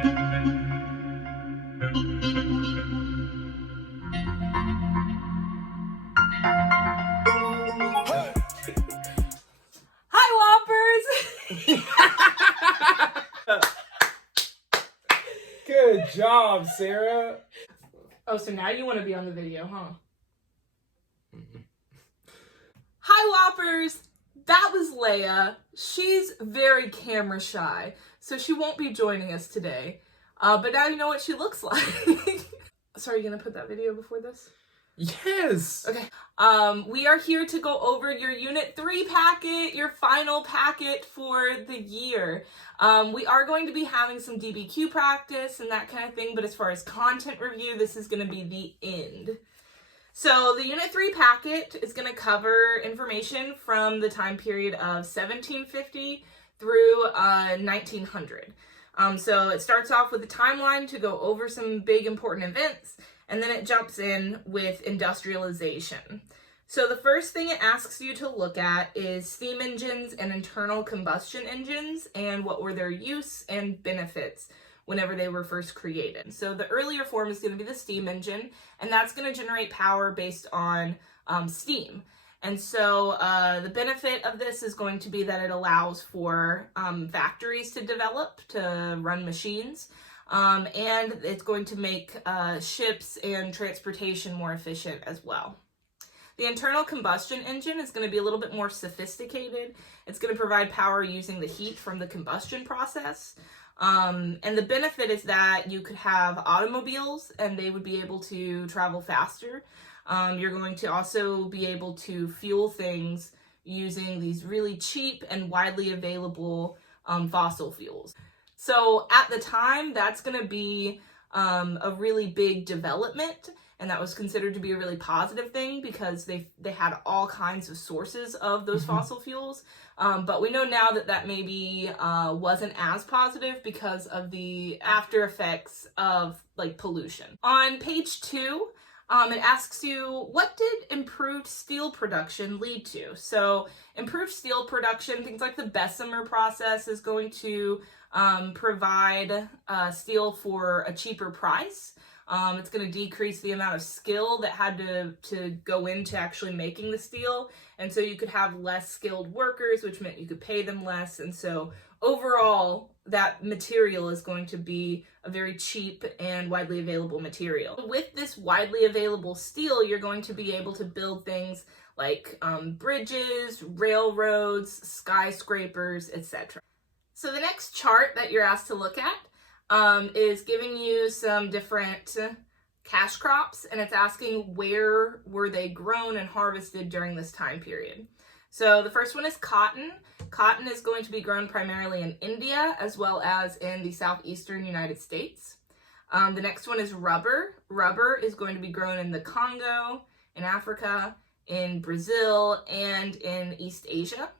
Good job, Sarah. Oh, so now you want to be on the video, huh? Hi, Whoppers! That was Leia. She's very camera shy, so she won't be joining us today. But now you know what she looks like. So are you going to put that video before this? Yes. Okay. We are here to go over your Unit 3 packet, your final packet for the year. We are going to be having some DBQ practice and that kind of thing, but as far as content review, this is going to be the end. So the Unit 3 packet is going to cover information from the time period of 1750 through 1900. So it starts off with a timeline to go over some big important events, and then it jumps in with industrialization. So the first thing it asks you to look at is steam engines and internal combustion engines and what were their use and benefits whenever they were first created. So the earlier form is going to be the steam engine, and that's going to generate power based on steam. And so the benefit of this is going to be that it allows for factories to develop, to run machines, and it's going to make ships and transportation more efficient as well. The internal combustion engine is going to be a little bit more sophisticated. It's going to provide power using the heat from the combustion process. And the benefit is that you could have automobiles and they would be able to travel faster. You're going to also be able to fuel things using these really cheap and widely available fossil fuels. So at the time, that's going to be a really big development, and that was considered to be a really positive thing because they had all kinds of sources of those fossil fuels. But we know now that that maybe wasn't as positive because of the after effects of like pollution. On page 2, it asks you, what did improved steel production lead to? So improved steel production, things like the Bessemer process is going to provide steel for a cheaper price. It's going to decrease the amount of skill that had to go into actually making the steel. And so you could have less skilled workers, which meant you could pay them less. And so overall, that material is going to be a very cheap and widely available material. With this widely available steel, you're going to be able to build things like bridges, railroads, skyscrapers, etc. So the next chart that you're asked to look at is giving you some different cash crops, and it's asking where were they grown and harvested during this time period. So the first one is cotton. Cotton is going to be grown primarily in India as well as in the southeastern United States. The next one is rubber. Rubber is going to be grown in the Congo, in Africa, in Brazil, and in East Asia.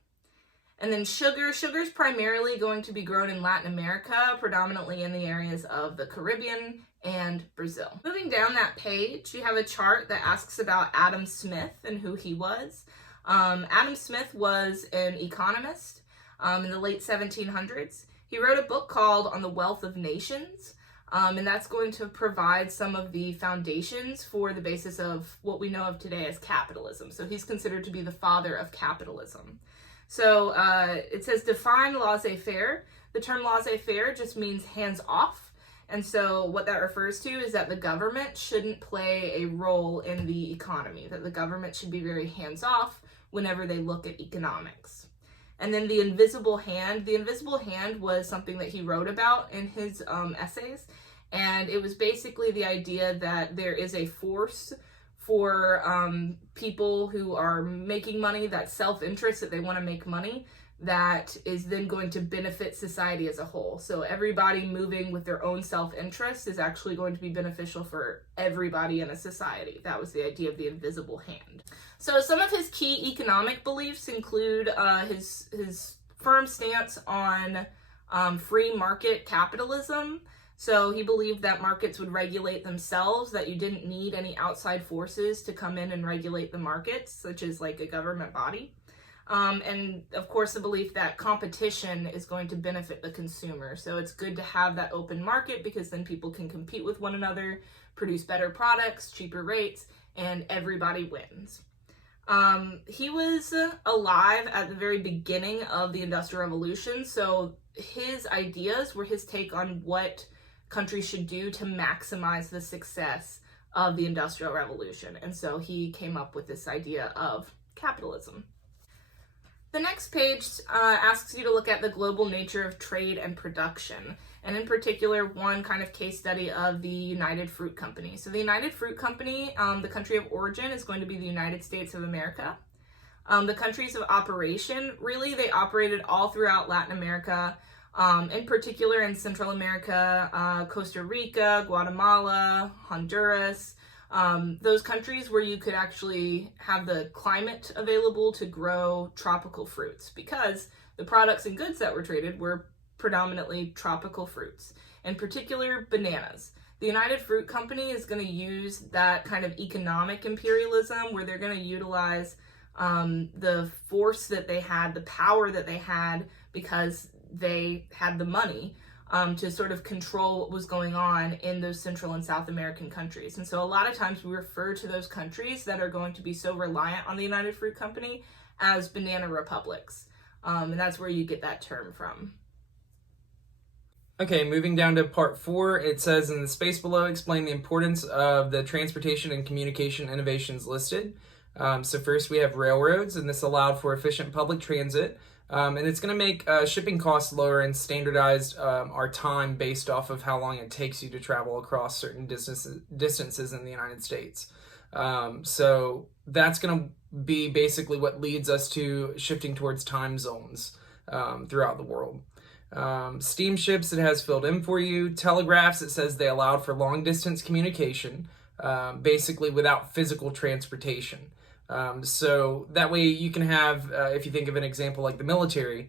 And then sugar. Sugar is primarily going to be grown in Latin America, predominantly in the areas of the Caribbean and Brazil. Moving down that page, you have a chart that asks about Adam Smith and who he was. Adam Smith was an economist in the late 1700s. He wrote a book called On the Wealth of Nations, and that's going to provide some of the foundations for the basis of what we know of today as capitalism. So he's considered to be the father of capitalism. So it says define laissez-faire. The term laissez-faire just means hands off. And so what that refers to is that the government shouldn't play a role in the economy, that the government should be very hands off whenever they look at economics. And then the invisible hand. The invisible hand was something that he wrote about in his essays. And it was basically the idea that there is a force for people who are making money, that self-interest, that they want to make money, that is then going to benefit society as a whole. So everybody moving with their own self-interest is actually going to be beneficial for everybody in a society. That was the idea of the invisible hand. So some of his key economic beliefs include his firm stance on free market capitalism. So he believed that markets would regulate themselves, that you didn't need any outside forces to come in and regulate the markets, such as like a government body. And of course the belief that competition is going to benefit the consumer. So it's good to have that open market because then people can compete with one another, produce better products, cheaper rates, and everybody wins. He was alive at the very beginning of the Industrial Revolution, so his ideas were his take on what countries should do to maximize the success of the Industrial Revolution. And so he came up with this idea of capitalism. The next page asks you to look at the global nature of trade and production, and in particular, one kind of case study of the United Fruit Company. So the United Fruit Company, the country of origin is going to be the United States of America. The countries of operation, really, they operated all throughout Latin America, in particular in Central America, Costa Rica, Guatemala, Honduras, those countries where you could actually have the climate available to grow tropical fruits, because the products and goods that were traded were predominantly tropical fruits, in particular bananas. The United Fruit Company is going to use that kind of economic imperialism where they're going to utilize the force that they had, the power that they had, because they had the money to sort of control what was going on in those Central and South American countries. And so a lot of times we refer to those countries that are going to be so reliant on the United Fruit Company as banana republics. And that's where you get that term from. Okay, moving down to part 4, it says in the space below, explain the importance of the transportation and communication innovations listed. So first we have railroads, and this allowed for efficient public transit. And it's going to make shipping costs lower and standardize our time based off of how long it takes you to travel across certain distances in the United States. So that's going to be basically what leads us to shifting towards time zones throughout the world. Steamships, it has filled in for you. Telegraphs, it says they allowed for long distance communication, basically without physical transportation. So that way you can have, if you think of an example like the military,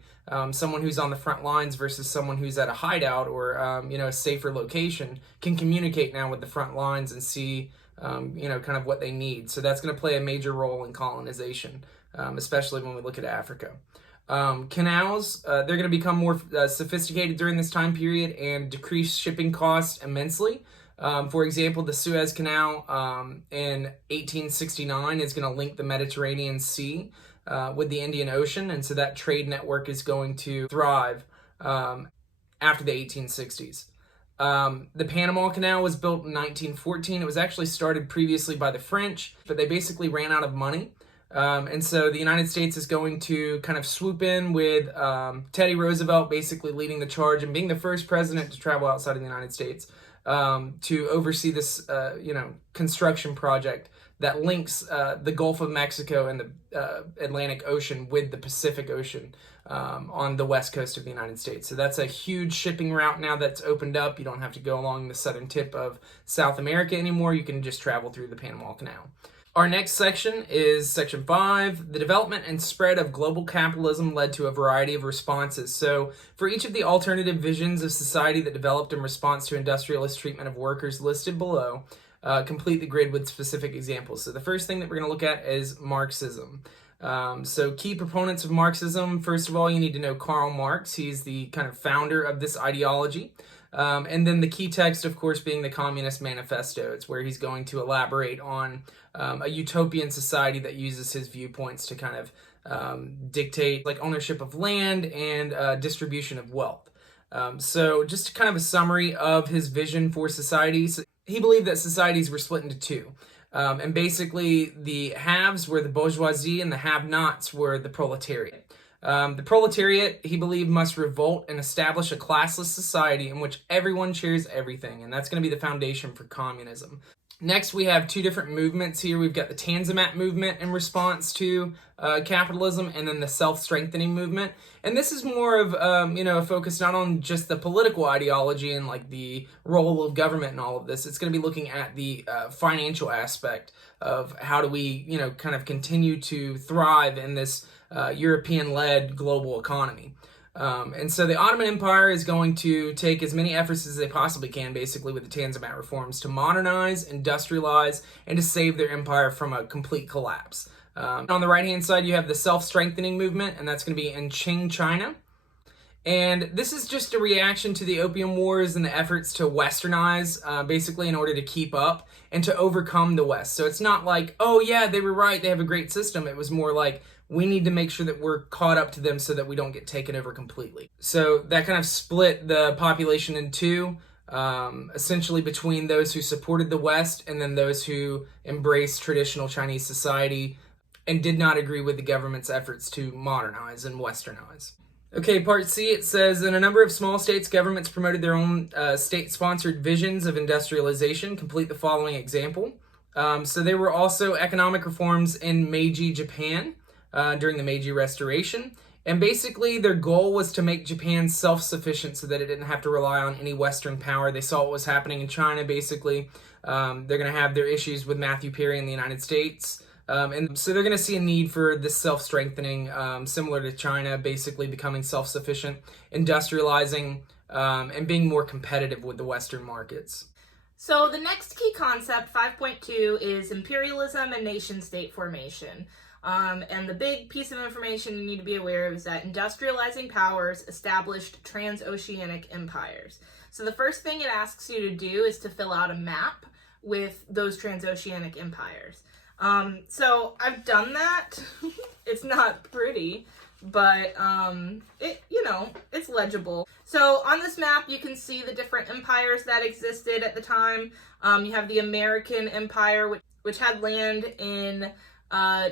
someone who's on the front lines versus someone who's at a hideout or, a safer location can communicate now with the front lines and see, kind of what they need. So that's going to play a major role in colonization, especially when we look at Africa. Canals, they're going to become more sophisticated during this time period and decrease shipping costs immensely. For example, the Suez Canal in 1869 is going to link the Mediterranean Sea with the Indian Ocean, and so that trade network is going to thrive after the 1860s. The Panama Canal was built in 1914. It was actually started previously by the French, but they basically ran out of money. And so the United States is going to kind of swoop in with Teddy Roosevelt basically leading the charge and being the first president to travel outside of the United States to oversee this, construction project that links the Gulf of Mexico and the Atlantic Ocean with the Pacific Ocean on the west coast of the United States. So that's a huge shipping route now that's opened up. You don't have to go along the southern tip of South America anymore. You can just travel through the Panama Canal. Our next section is section 5. The development and spread of global capitalism led to a variety of responses. So for each of the alternative visions of society that developed in response to industrialist treatment of workers listed below, complete the grid with specific examples. So the first thing that we're going to look at is Marxism. So key proponents of Marxism, first of all, you need to know Karl Marx. He's the kind of founder of this ideology. And then the key text, of course, being the Communist Manifesto. It's where he's going to elaborate on a utopian society that uses his viewpoints to kind of dictate like ownership of land and distribution of wealth. So just kind of a summary of his vision for society. So he believed that societies were split into two. And basically the haves were the bourgeoisie and the have-nots were the proletariat. The proletariat, he believed, must revolt and establish a classless society in which everyone shares everything, and that's going to be the foundation for communism. Next, we have two different movements here. We've got the Tanzimat movement in response to capitalism, and then the self-strengthening movement. And this is more of, a focus not on just the political ideology and like the role of government and all of this. It's going to be looking at the financial aspect of how do we, kind of continue to thrive in this European-led global economy. And so the Ottoman Empire is going to take as many efforts as they possibly can, basically, with the Tanzimat reforms to modernize, industrialize, and to save their empire from a complete collapse. On the right-hand side, you have the self-strengthening movement, and that's going to be in Qing, China. And this is just a reaction to the Opium Wars and the efforts to westernize, basically in order to keep up and to overcome the West. So it's not like, oh yeah, they were right, they have a great system. It was more like, we need to make sure that we're caught up to them so that we don't get taken over completely. So that kind of split the population in two, essentially between those who supported the West and then those who embraced traditional Chinese society and did not agree with the government's efforts to modernize and westernize. Okay, part C, it says, in a number of small states, governments promoted their own state-sponsored visions of industrialization. Complete the following example. So there were also economic reforms in Meiji, Japan, during the Meiji Restoration. And basically, their goal was to make Japan self-sufficient so that it didn't have to rely on any Western power. They saw what was happening in China, basically. They're going to have their issues with Matthew Perry in the United States. And so they're going to see a need for this self-strengthening, similar to China, basically becoming self-sufficient, industrializing, and being more competitive with the Western markets. So the next key concept, 5.2, is imperialism and nation-state formation. And the big piece of information you need to be aware of is that industrializing powers established transoceanic empires. So the first thing it asks you to do is to fill out a map with those transoceanic empires. So I've done that. It's not pretty, but it's legible. So on this map, you can see the different empires that existed at the time. You have the American Empire, which had land in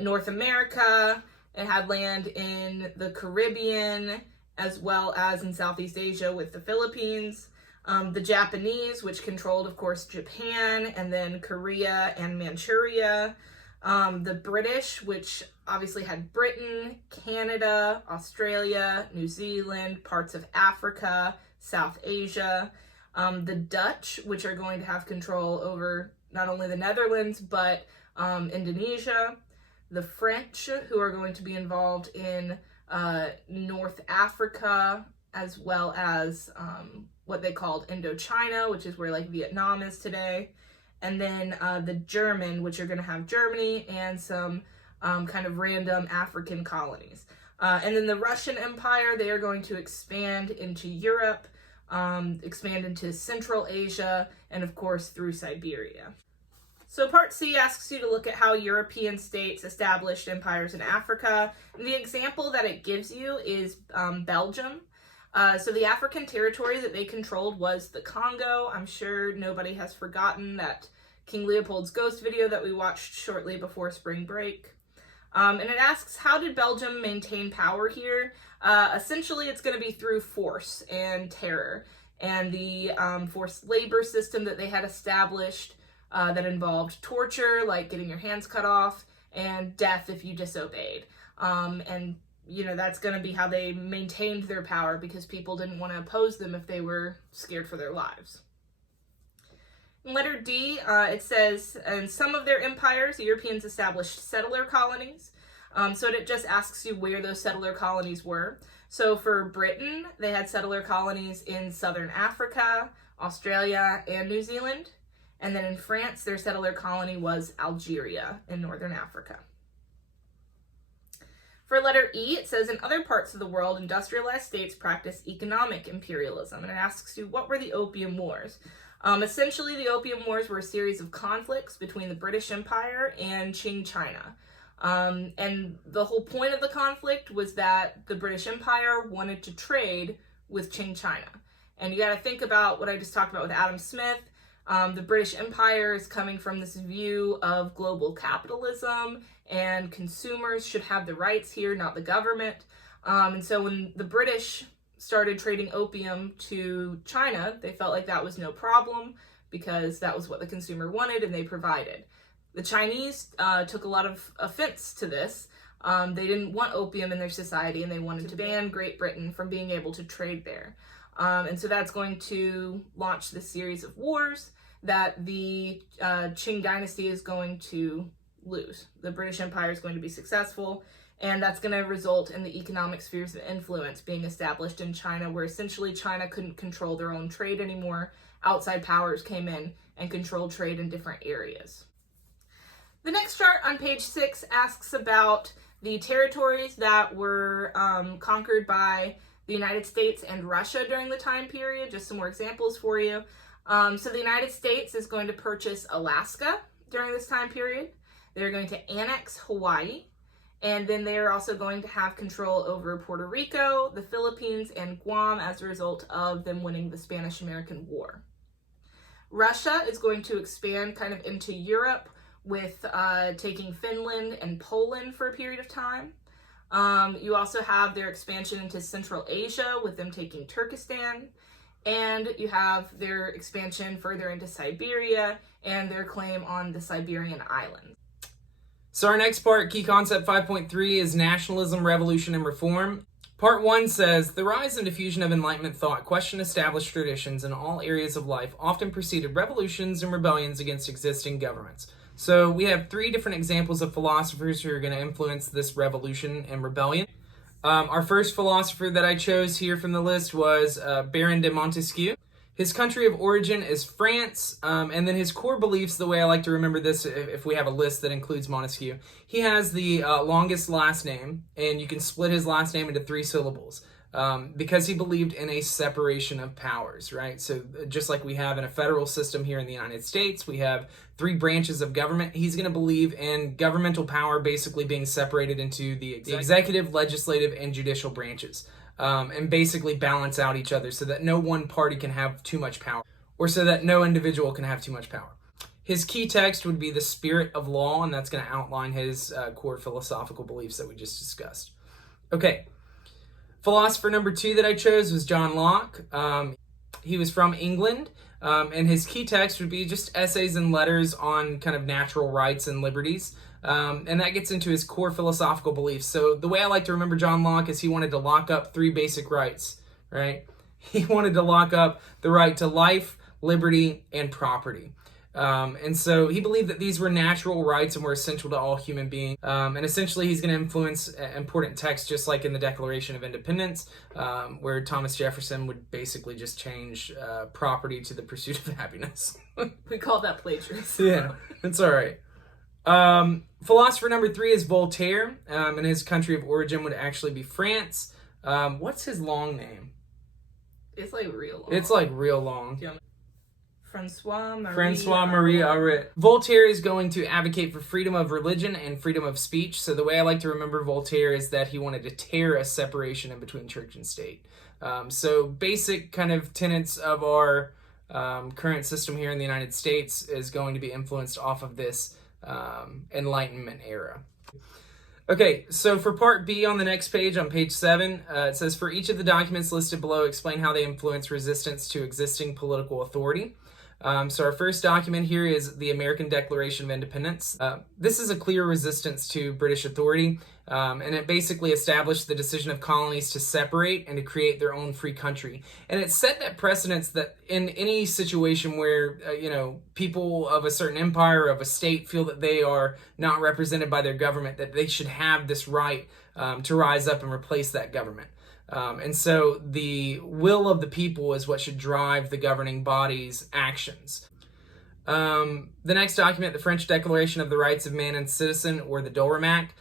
North America. It had land in the Caribbean, as well as in Southeast Asia with the Philippines. The Japanese, which controlled, of course, Japan, and then Korea and Manchuria. The British, which obviously had Britain, Canada, Australia, New Zealand, parts of Africa, South Asia. The Dutch, which are going to have control over not only the Netherlands, but Indonesia. The French, who are going to be involved in North Africa, as well as what they called Indochina, which is where like Vietnam is today. And then the German, which are going to have Germany and some kind of random African colonies. And then the Russian Empire, they are going to expand into Europe, expand into Central Asia, and of course through Siberia. So part C asks you to look at how European states established empires in Africa. And the example that it gives you is Belgium. So the African territory that they controlled was the Congo. I'm sure nobody has forgotten that King Leopold's ghost video that we watched shortly before spring break. And it asks, how did Belgium maintain power here? Essentially, it's going to be through force and terror. And the forced labor system that they had established that involved torture, like getting your hands cut off, and death if you disobeyed. And that's going to be how they maintained their power, because people didn't want to oppose them if they were scared for their lives. In letter D, it says, in some of their empires, the Europeans established settler colonies. So it just asks you where those settler colonies were. So for Britain, they had settler colonies in southern Africa, Australia, and New Zealand. And then in France, their settler colony was Algeria in northern Africa. For letter E, it says, in other parts of the world, industrialized states practice economic imperialism. And it asks you, what were the Opium Wars? Essentially, the Opium Wars were a series of conflicts between the British Empire and Qing China. And the whole point of the conflict was that the British Empire wanted to trade with Qing China. And you got to think about what I just talked about with Adam Smith. The British Empire is coming from this view of global capitalism, and consumers should have the rights here, not the government. And so when the British started trading opium to China, they felt like that was no problem because that was what the consumer wanted and they provided. The Chinese took a lot of offense to this. They didn't want opium in their society, and they wanted to ban Great Britain from being able to trade there. And so that's going to launch this series of wars that the Qing dynasty is going to lose. The British Empire is going to be successful, and that's going to result in the economic spheres of influence being established in China, where essentially China couldn't control their own trade anymore. Outside powers came in and controlled trade in different areas. The next chart on page 6 asks about the territories that were conquered by the United States and Russia during the time period. Just some more examples for you. So the United States is going to purchase Alaska during this time period. They're going to annex Hawaii. And then they're also going to have control over Puerto Rico, the Philippines, and Guam as a result of them winning the Spanish-American War. Russia is going to expand kind of into Europe with taking Finland and Poland for a period of time. You also have their expansion into Central Asia with them taking Turkestan. And you have their expansion further into Siberia and their claim on the Siberian islands. So our next part, key concept 5.3, is nationalism, revolution, and reform. Part 1 says, the rise and diffusion of Enlightenment thought questioned established traditions in all areas of life, often preceded revolutions and rebellions against existing governments. So we have 3 different examples of philosophers who are going to influence this revolution and rebellion. Our first philosopher that I chose here from the list was Baron de Montesquieu. His country of origin is France, and then his core beliefs, the way I like to remember this, if we have a list that includes Montesquieu, he has the longest last name, and you can split his last name into 3 syllables, because he believed in a separation of powers, right? So just like we have in a federal system here in the United States, we have 3 branches of government. He's going to believe in governmental power basically being separated into the executive, legislative, and judicial branches. And basically balance out each other so that no one party can have too much power, or so that no individual can have too much power. His key text would be The Spirit of Law, and that's going to outline his core philosophical beliefs that we just discussed. Okay, philosopher number 2 that I chose was John Locke. He was from England, and his key text would be just essays and letters on kind of natural rights and liberties. And that gets into his core philosophical beliefs. So the way I like to remember John Locke is he wanted to lock up 3 basic rights, right? He wanted to lock up the right to life, liberty, and property. And so he believed that these were natural rights and were essential to all human beings. And essentially he's going to influence important texts just like in the Declaration of Independence, where Thomas Jefferson would basically just change property to the pursuit of happiness. We call that plagiarism. Yeah, it's all right. Philosopher number 3 is Voltaire, and his country of origin would actually be France. What's his long name? It's like real long. It's like real long. Yeah. Francois Marie Arouet. Voltaire is going to advocate for freedom of religion and freedom of speech. So the way I like to remember Voltaire is that he wanted to tear a separation in between church and state. So basic kind of tenets of our current system here in the United States is going to be influenced off of this Enlightenment era. Okay, so for part B on the next page, on page 7, it says, for each of the documents listed below, explain how they influence resistance to existing political authority. So our first document here is the American Declaration of Independence. This is a clear resistance to British authority, and it basically established the decision of colonies to separate and to create their own free country. And it set that precedence that in any situation where, people of a certain empire or of a state feel that they are not represented by their government, that they should have this right to rise up and replace that government. And so the will of the people is what should drive the governing body's actions. The next document, the French Declaration of the Rights of Man and Citizen, or the Durham Act,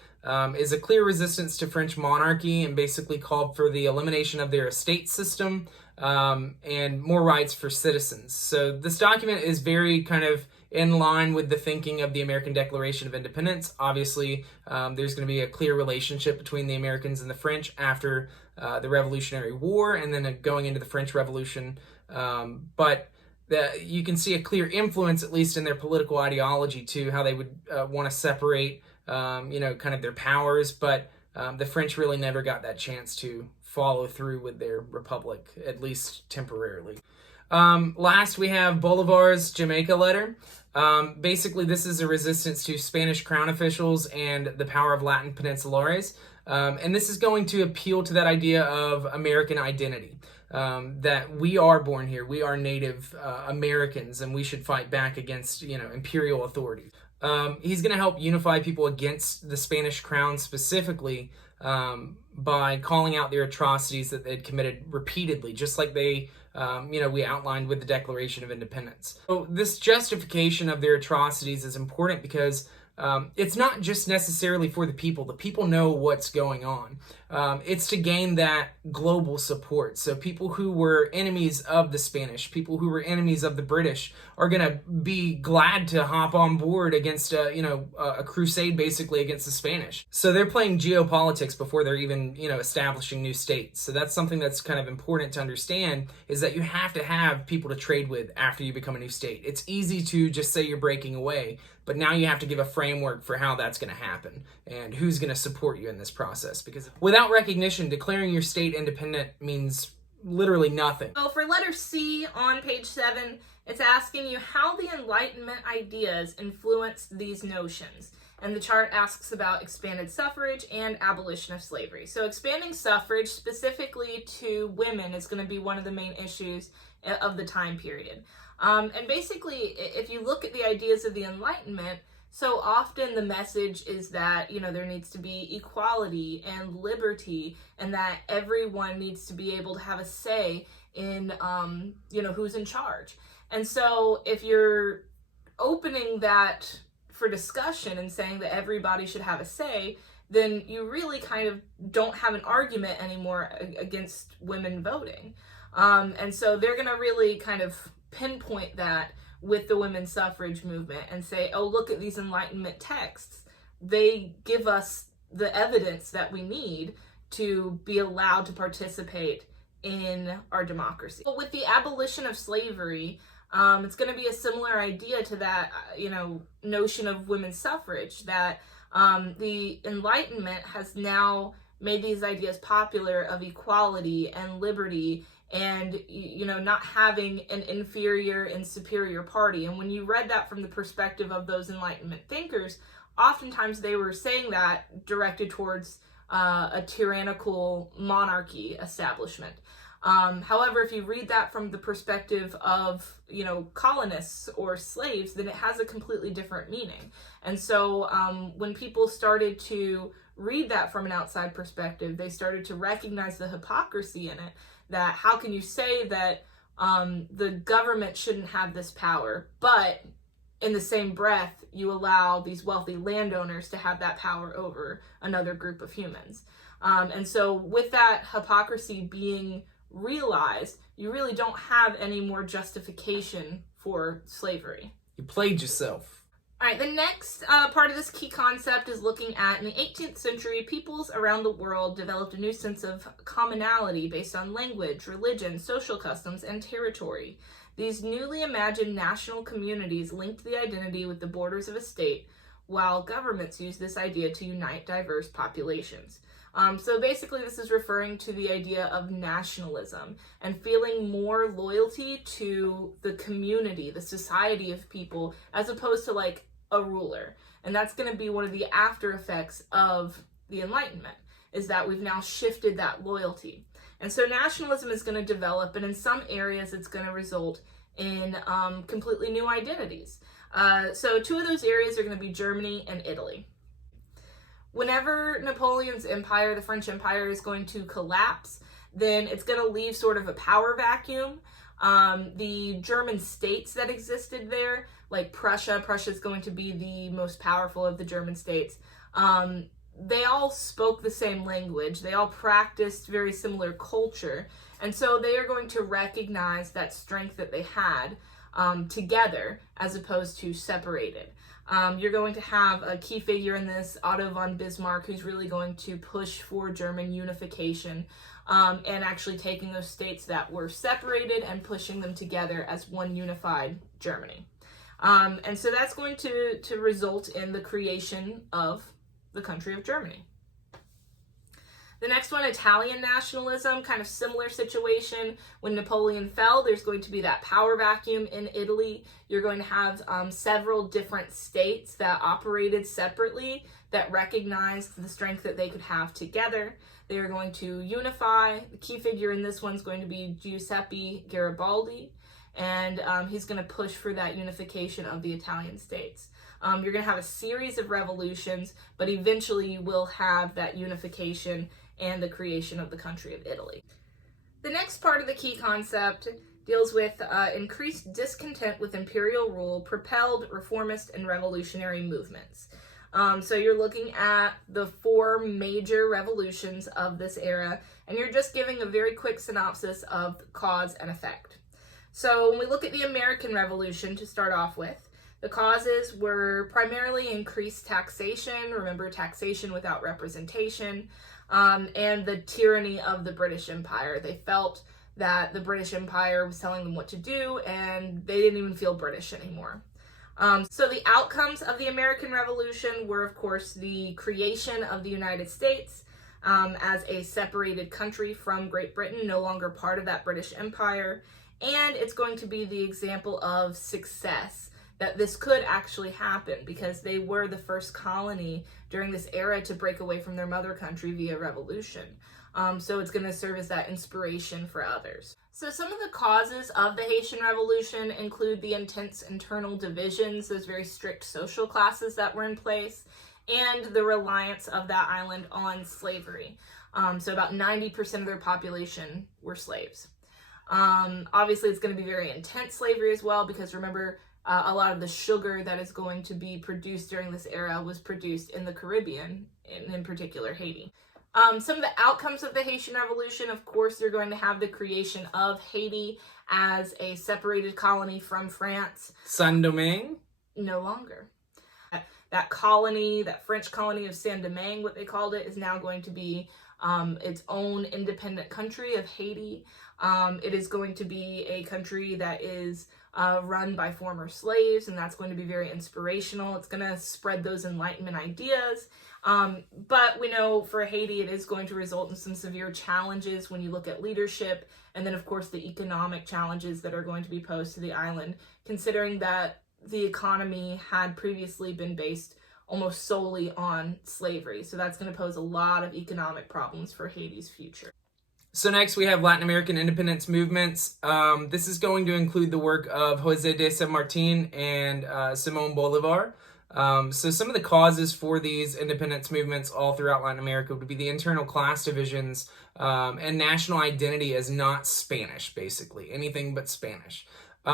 is a clear resistance to French monarchy and basically called for the elimination of their estate system and more rights for citizens. So this document is very kind of in line with the thinking of the American Declaration of Independence. Obviously, there's going to be a clear relationship between the Americans and the French after the Revolutionary War and then going into the French Revolution. But you can see a clear influence, at least in their political ideology, to how they would want to separate, kind of their powers. But the French really never got that chance to follow through with their republic, at least temporarily. Last, we have Bolivar's Jamaica letter. Basically, this is a resistance to Spanish crown officials and the power of Latin peninsulares. And this is going to appeal to that idea of American identity, that we are born here, we are Native Americans, and we should fight back against, imperial authority. He's going to help unify people against the Spanish crown specifically by calling out their atrocities that they'd committed repeatedly, just like we outlined with the Declaration of Independence. So this justification of their atrocities is important because it's not just necessarily for the people. The people know what's going on. It's to gain that global support. So people who were enemies of the Spanish, people who were enemies of the British, are going to be glad to hop on board against a crusade basically against the Spanish. So they're playing geopolitics before they're even establishing new states. So that's something that's kind of important to understand, is that you have to have people to trade with after you become a new state. It's easy to just say you're breaking away, but now you have to give a framework for how that's going to happen and who's going to support you in this process. Because without recognition, declaring your state independent means literally nothing. So for letter C on page 7, it's asking you how the Enlightenment ideas influenced these notions. And the chart asks about expanded suffrage and abolition of slavery. So expanding suffrage specifically to women is going to be one of the main issues of the time period. And basically, if you look at the ideas of the Enlightenment, so often the message is that, there needs to be equality and liberty, and that everyone needs to be able to have a say in, who's in charge. And so if you're opening that for discussion and saying that everybody should have a say, then you really kind of don't have an argument anymore against women voting. And so they're going to really kind of pinpoint that with the women's suffrage movement and say, oh, look at these Enlightenment texts. They give us the evidence that we need to be allowed to participate in our democracy. But with the abolition of slavery, it's going to be a similar idea to that, notion of women's suffrage, that the Enlightenment has now made these ideas popular of equality and liberty and, not having an inferior and superior party. And when you read that from the perspective of those Enlightenment thinkers, oftentimes they were saying that directed towards a tyrannical monarchy establishment. However, if you read that from the perspective of, colonists or slaves, then it has a completely different meaning. And so when people started to read that from an outside perspective, they started to recognize the hypocrisy in it, that how can you say that the government shouldn't have this power, but in the same breath, you allow these wealthy landowners to have that power over another group of humans. And so with that hypocrisy being realized, you really don't have any more justification for slavery. You played yourself. All right, the next part of this key concept is looking at, in the 18th century, peoples around the world developed a new sense of commonality based on language, religion, social customs, and territory. These newly imagined national communities linked the identity with the borders of a state, while governments used this idea to unite diverse populations. So basically, this is referring to the idea of nationalism and feeling more loyalty to the community, the society of people, as opposed to like a ruler. And that's going to be one of the after effects of the Enlightenment, is that we've now shifted that loyalty. And so nationalism is going to develop, and in some areas it's going to result in completely new identities. So two of those areas are going to be Germany and Italy. Whenever Napoleon's empire, the French Empire, is going to collapse, then it's going to leave sort of a power vacuum. The German states that existed there, like Prussia is going to be the most powerful of the German states. They all spoke the same language. They all practiced very similar culture. And so they are going to recognize that strength that they had together as opposed to separated. You're going to have a key figure in this, Otto von Bismarck, who's really going to push for German unification and actually taking those states that were separated and pushing them together as one unified Germany. And so that's going to result in the creation of the country of Germany. The next one, Italian nationalism, kind of similar situation. When Napoleon fell, there's going to be that power vacuum in Italy. You're going to have several different states that operated separately that recognized the strength that they could have together. They are going to unify. The key figure in this one is going to be Giuseppe Garibaldi, and he's going to push for that unification of the Italian states. You're going to have a series of revolutions, but eventually you will have that unification and the creation of the country of Italy. The next part of the key concept deals with increased discontent with imperial rule propelled reformist and revolutionary movements. So you're looking at the 4 major revolutions of this era, and you're just giving a very quick synopsis of cause and effect. So when we look at the American Revolution to start off with, the causes were primarily increased taxation, remember taxation without representation, and the tyranny of the British Empire. They felt that the British Empire was telling them what to do, and they didn't even feel British anymore. So the outcomes of the American Revolution were, of course, the creation of the United States as a separated country from Great Britain, no longer part of that British Empire, and it's going to be the example of success, that this could actually happen because they were the first colony during this era to break away from their mother country via revolution. So it's going to serve as that inspiration for others. So some of the causes of the Haitian Revolution include the intense internal divisions, those very strict social classes that were in place, and the reliance of that island on slavery. So about 90% of their population were slaves. Obviously, it's going to be very intense slavery as well, because remember, a lot of the sugar that is going to be produced during this era was produced in the Caribbean, in particular Haiti. Some of the outcomes of the Haitian Revolution, of course, they're going to have the creation of Haiti as a separated colony from France. Saint-Domingue? No longer. That colony, that French colony of Saint-Domingue, what they called it, is now going to be its own independent country of Haiti. It is going to be a country that is run by former slaves, and that's going to be very inspirational. It's going to spread those Enlightenment ideas. But we know for Haiti, it is going to result in some severe challenges when you look at leadership, and then, of course, the economic challenges that are going to be posed to the island, considering that the economy had previously been based almost solely on slavery. So that's going to pose a lot of economic problems for Haiti's future. So next we have Latin American independence movements. This is going to include the work of José de San Martín and Simón Bolívar. So some of the causes for these independence movements all throughout Latin America would be the internal class divisions and national identity as not Spanish, basically. Anything but Spanish.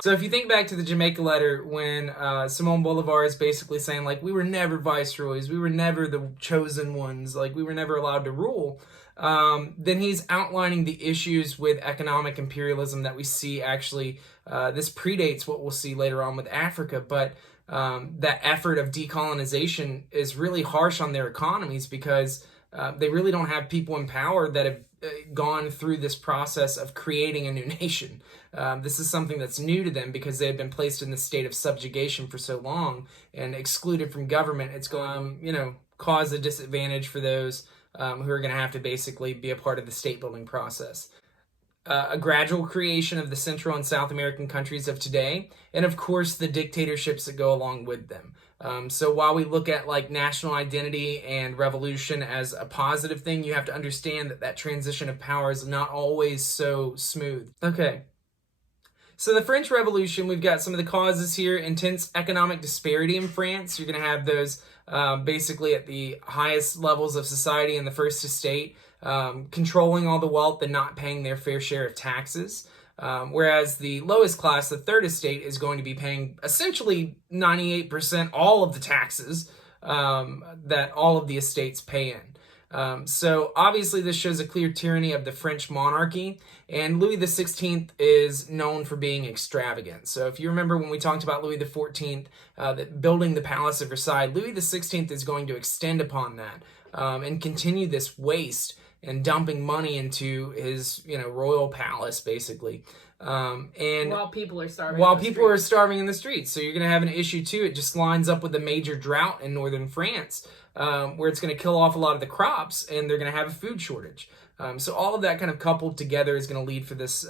So if you think back to the Jamaica letter, when Simón Bolívar is basically saying, like, we were never viceroys, we were never the chosen ones, like, we were never allowed to rule, then he's outlining the issues with economic imperialism that we see actually. This predates what we'll see later on with Africa, but that effort of decolonization is really harsh on their economies because they really don't have people in power that have gone through this process of creating a new nation. This is something that's new to them because they have been placed in this state of subjugation for so long and excluded from government. It's going to, cause a disadvantage for those who are going to have to basically be a part of the state building process. A gradual creation of the Central and South American countries of today, and of course the dictatorships that go along with them. So while we look at like national identity and revolution as a positive thing, you have to understand that that transition of power is not always so smooth. Okay. So the French Revolution, we've got some of the causes here. Intense economic disparity in France. You're going to have those basically at the highest levels of society in the first estate, controlling all the wealth and not paying their fair share of taxes. Whereas the lowest class, the third estate, is going to be paying essentially 98% all of the taxes that all of the estates pay in. So obviously this shows a clear tyranny of the French monarchy, and Louis XVI is known for being extravagant. So if you remember when we talked about Louis XIV, building the Palace of Versailles, Louis XVI is going to extend upon that and continue this waste and dumping money into his, royal palace, basically. And while people are starving. Are starving in the streets. So you're going to have an issue too. It just lines up with a major drought in northern France, where it's going to kill off a lot of the crops, and they're going to have a food shortage. So all of that kind of coupled together is going to lead for this,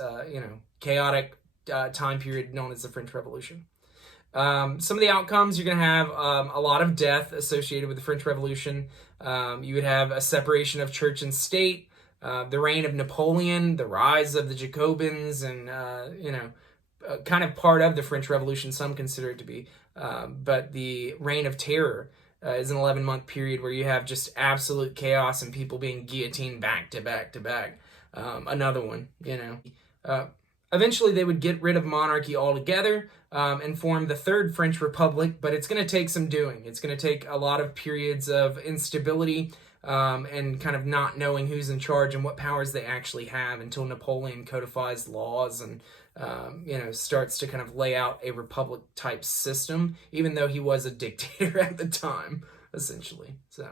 chaotic time period known as the French Revolution. Some of the outcomes, you're going to have a lot of death associated with the French Revolution. You would have a separation of church and state, the reign of Napoleon, the rise of the Jacobins, and, kind of part of the French Revolution, some consider it to be. But the reign of terror is an 11-month period where you have just absolute chaos and people being guillotined back to back to back. Another one, Eventually, they would get rid of monarchy altogether and form the Third French Republic, but it's going to take some doing. It's going to take a lot of periods of instability and kind of not knowing who's in charge and what powers they actually have until Napoleon codifies laws and starts to kind of lay out a republic-type system, even though he was a dictator at the time, essentially. So.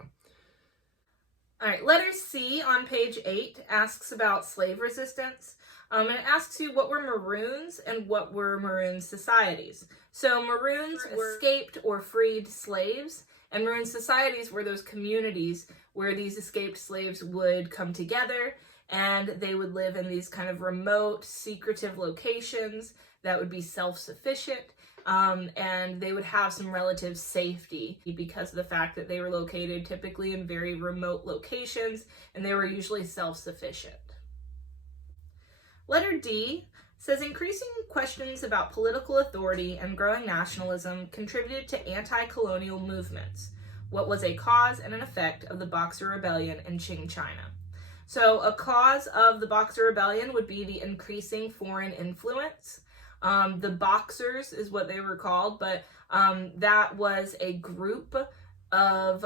All right, letter C on page 8 asks about slave resistance. And it asks you what were Maroons and what were Maroon societies. So Maroons escaped or freed slaves, and Maroon societies were those communities where these escaped slaves would come together and they would live in these kind of remote, secretive locations that would be self-sufficient, and they would have some relative safety because of the fact that they were located typically in very remote locations, and they were usually self-sufficient. Letter D says increasing questions about political authority and growing nationalism contributed to anti-colonial movements. What was a cause and an effect of the Boxer Rebellion in Qing China? So a cause of the Boxer Rebellion would be the increasing foreign influence. The Boxers is what they were called, but that was a group of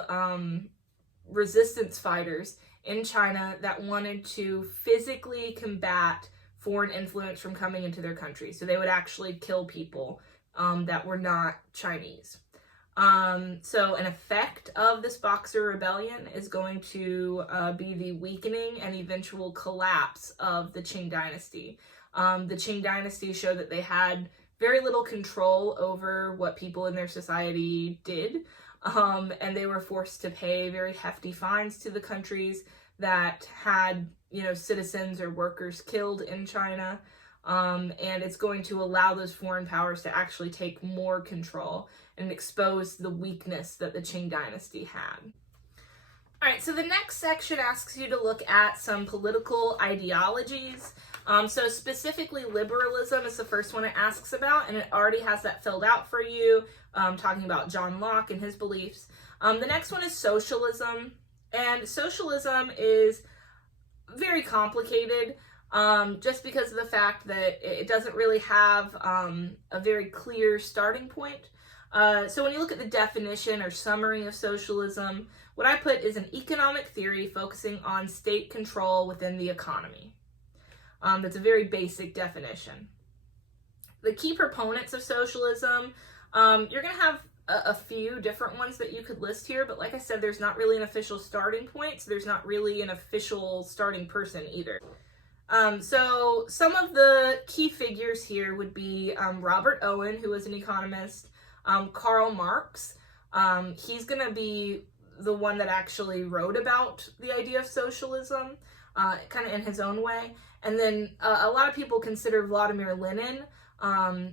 resistance fighters in China that wanted to physically combat foreign influence from coming into their country. So they would actually kill people that were not Chinese. So an effect of this Boxer Rebellion is going to be the weakening and eventual collapse of the Qing dynasty. The Qing dynasty showed that they had very little control over what people in their society did, and they were forced to pay very hefty fines to the countries that had citizens or workers killed in China, and it's going to allow those foreign powers to actually take more control and expose the weakness that the Qing dynasty had. All right, so the next section asks you to look at some political ideologies. So specifically liberalism is the first one it asks about, and it already has that filled out for you, talking about John Locke and his beliefs. The next one is socialism, and socialism is very complicated just because of the fact that it doesn't really have a very clear starting point. So when you look at the definition or summary of socialism, what I put is an economic theory focusing on state control within the economy. That's a very basic definition. The key proponents of socialism, you're going to have a few different ones that you could list here, but like I said, there's not really an official starting point, so there's not really an official starting person either. So some of the key figures here would be Robert Owen, who was an economist, Karl Marx. He's going to be the one that actually wrote about the idea of socialism, kind of in his own way. And then a lot of people consider Vladimir Lenin,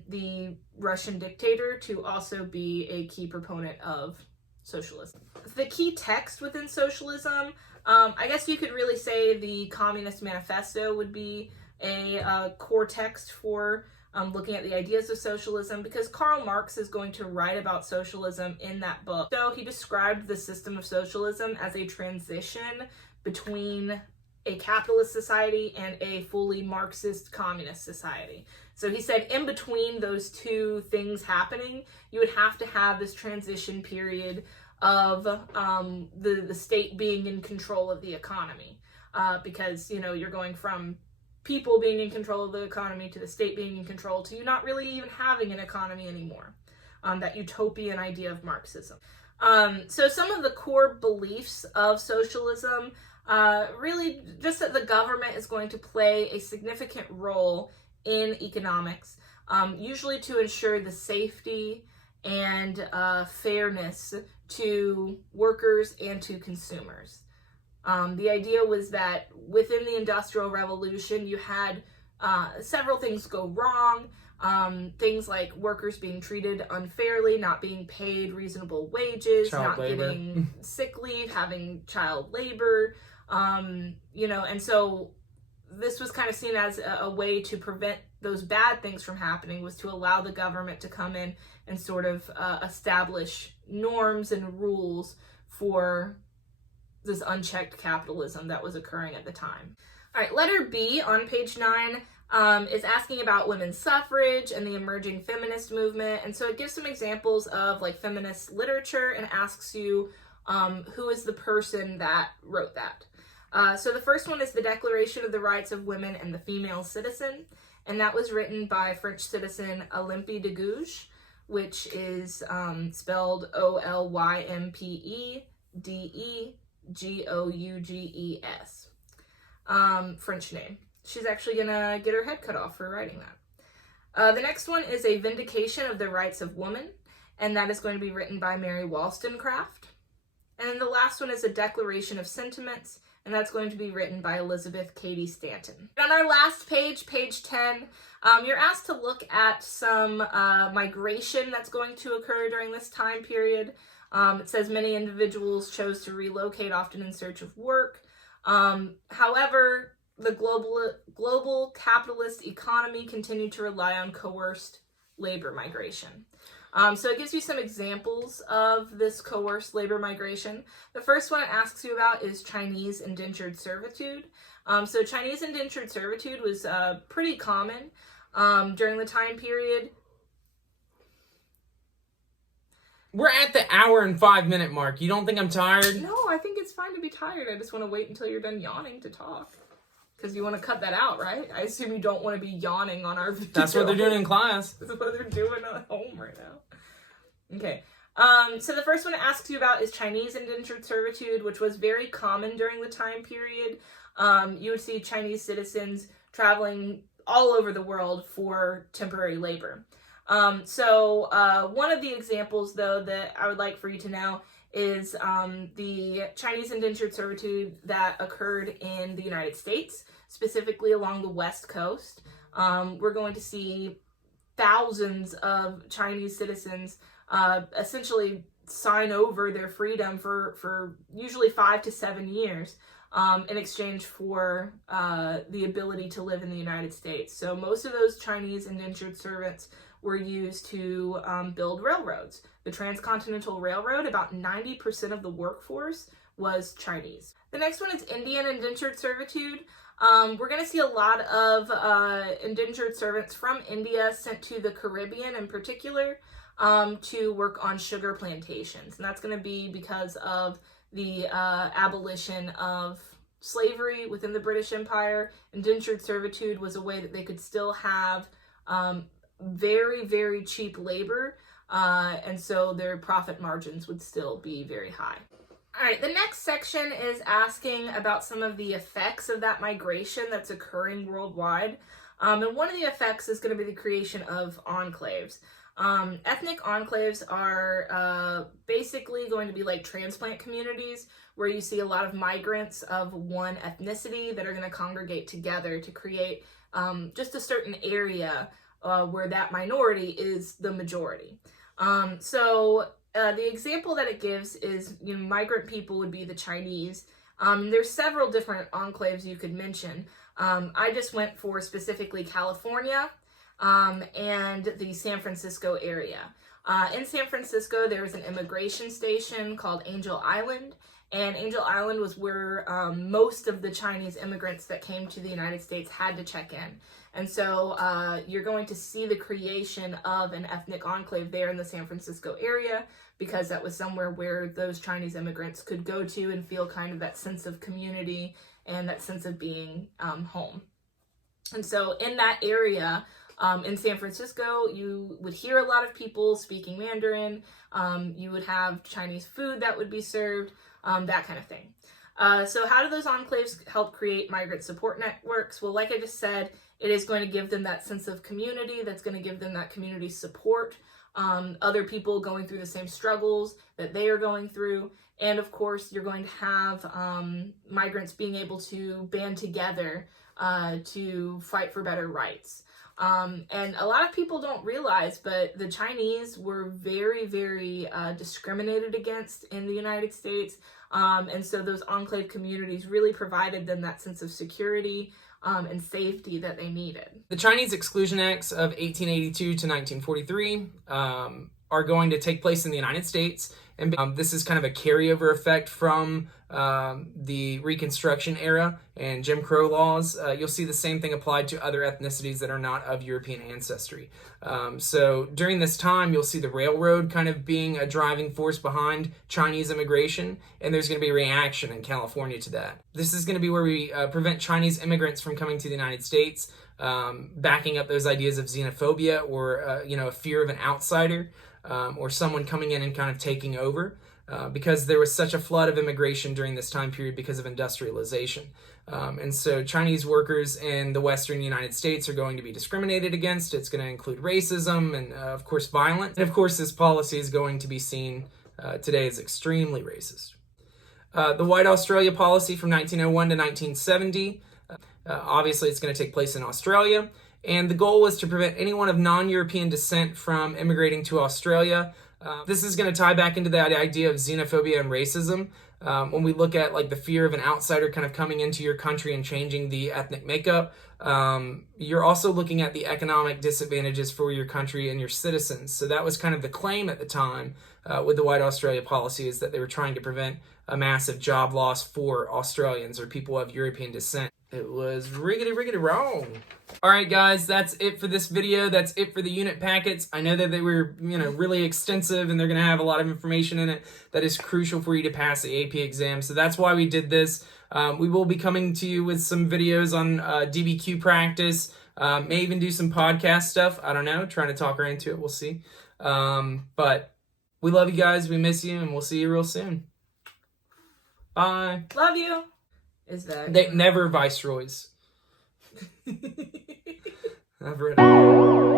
the Russian dictator, to also be a key proponent of socialism. The key text within socialism, I guess you could really say the Communist Manifesto would be a core text for looking at the ideas of socialism, because Karl Marx is going to write about socialism in that book. So he described the system of socialism as a transition between a capitalist society and a fully Marxist communist society. So he said in between those two things happening, you would have to have this transition period of the state being in control of the economy, because you're going from people being in control of the economy to the state being in control to you not really even having an economy anymore. That utopian idea of Marxism. So some of the core beliefs of socialism, really just that the government is going to play a significant role in economics, usually to ensure the safety and fairness to workers and to consumers. The idea was that within the Industrial Revolution, you had several things go wrong. Things like workers being treated unfairly, not being paid reasonable wages, not getting sick leave, having child labor, and so this was kind of seen as a way to prevent those bad things from happening, was to allow the government to come in and sort of establish norms and rules for this unchecked capitalism that was occurring at the time. All right, letter B on page 9 is asking about women's suffrage and the emerging feminist movement. And so it gives some examples of like feminist literature and asks you who is the person that wrote that. So the first one is the Declaration of the Rights of Women and the Female Citizen, and that was written by French citizen Olympe de Gouges, which is spelled OLYMPEDEGOUGES. French name. She's actually gonna get her head cut off for writing that. The next one is a Vindication of the Rights of Woman, and that is going to be written by Mary Wollstonecraft. And then the last one is a Declaration of Sentiments, and that's going to be written by Elizabeth Cady Stanton. On our last page, page 10, you're asked to look at some migration that's going to occur during this time period. It says many individuals chose to relocate, often in search of work. However, the global capitalist economy continued to rely on coerced labor migration. So it gives you some examples of this coerced labor migration. The first one it asks you about is Chinese indentured servitude. So Chinese indentured servitude was pretty common during the time period. We're at the hour and 5-minute mark. You don't think I'm tired? No, I think it's fine to be tired. I just want to wait until you're done yawning to talk. Because you want to cut that out, right? I assume you don't want to be yawning on our video. That's what they're doing in class. That's what they're doing at home right now. Okay. So the first one it asks you about is Chinese indentured servitude, which was very common during the time period. You would see Chinese citizens traveling all over the world for temporary labor. So one of the examples, though, that I would like for you to know is the Chinese indentured servitude that occurred in the United States, specifically along the West Coast. We're going to see thousands of Chinese citizens essentially sign over their freedom for usually 5 to 7 years in exchange for the ability to live in the United States. So most of those Chinese indentured servants were used to build railroads. The Transcontinental Railroad, about 90% of the workforce was Chinese. The next one is Indian indentured servitude. We're going to see a lot of indentured servants from India sent to the Caribbean in particular to work on sugar plantations. And that's going to be because of the abolition of slavery within the British Empire. Indentured servitude was a way that they could still have very, very cheap labor, and so their profit margins would still be very high. All right, the next section is asking about some of the effects of that migration that's occurring worldwide. And one of the effects is going to be the creation of enclaves. Ethnic enclaves are basically going to be like transplant communities where you see a lot of migrants of one ethnicity that are going to congregate together to create just a certain area where that minority is the majority. So the example that it gives is, migrant people would be the Chinese. There's several different enclaves you could mention. I just went for specifically California and the San Francisco area. In San Francisco, there was an immigration station called Angel Island, and Angel Island was where most of the Chinese immigrants that came to the United States had to check in. And so you're going to see the creation of an ethnic enclave there in the San Francisco area, because that was somewhere where those Chinese immigrants could go to and feel kind of that sense of community and that sense of being home. And so in that area, in San Francisco, you would hear a lot of people speaking Mandarin. You would have Chinese food that would be served, that kind of thing. So how do those enclaves help create migrant support networks? Well, like I just said, it is going to give them that sense of community. That's going to give them that community support. Other people going through the same struggles that they are going through. And of course, you're going to have migrants being able to band together to fight for better rights. And a lot of people don't realize, but the Chinese were very, very discriminated against in the United States. And so those enclave communities really provided them that sense of security and safety that they needed. The Chinese Exclusion Acts of 1882 to 1943 are going to take place in the United States. And this is kind of a carryover effect from the Reconstruction era and Jim Crow laws. You'll see the same thing applied to other ethnicities that are not of European ancestry. So during this time, you'll see the railroad kind of being a driving force behind Chinese immigration, and there's going to be a reaction in California to that. This is going to be where we prevent Chinese immigrants from coming to the United States, backing up those ideas of xenophobia or a fear of an outsider. Or someone coming in and kind of taking over, because there was such a flood of immigration during this time period because of industrialization. And so Chinese workers in the Western United States are going to be discriminated against. It's going to include racism and, of course, violence. And, of course, this policy is going to be seen today as extremely racist. The White Australia policy from 1901 to 1970, obviously it's going to take place in Australia. And the goal was to prevent anyone of non-European descent from immigrating to Australia. This is going to tie back into that idea of xenophobia and racism. When we look at like the fear of an outsider kind of coming into your country and changing the ethnic makeup, you're also looking at the economic disadvantages for your country and your citizens. So that was kind of the claim at the time with the White Australia policy, is that they were trying to prevent a massive job loss for Australians or people of European descent. It was riggedy wrong. All right, guys, that's it for this video. That's it for the unit packets. I know that they were, really extensive, and they're going to have a lot of information in it that is crucial for you to pass the AP exam. So that's why we did this. We will be coming to you with some videos on DBQ practice. May even do some podcast stuff. I don't know. Trying to talk her into it. We'll see. But we love you guys. We miss you, and we'll see you real soon. Bye. Love you. Is that... They never viceroys. I've read it.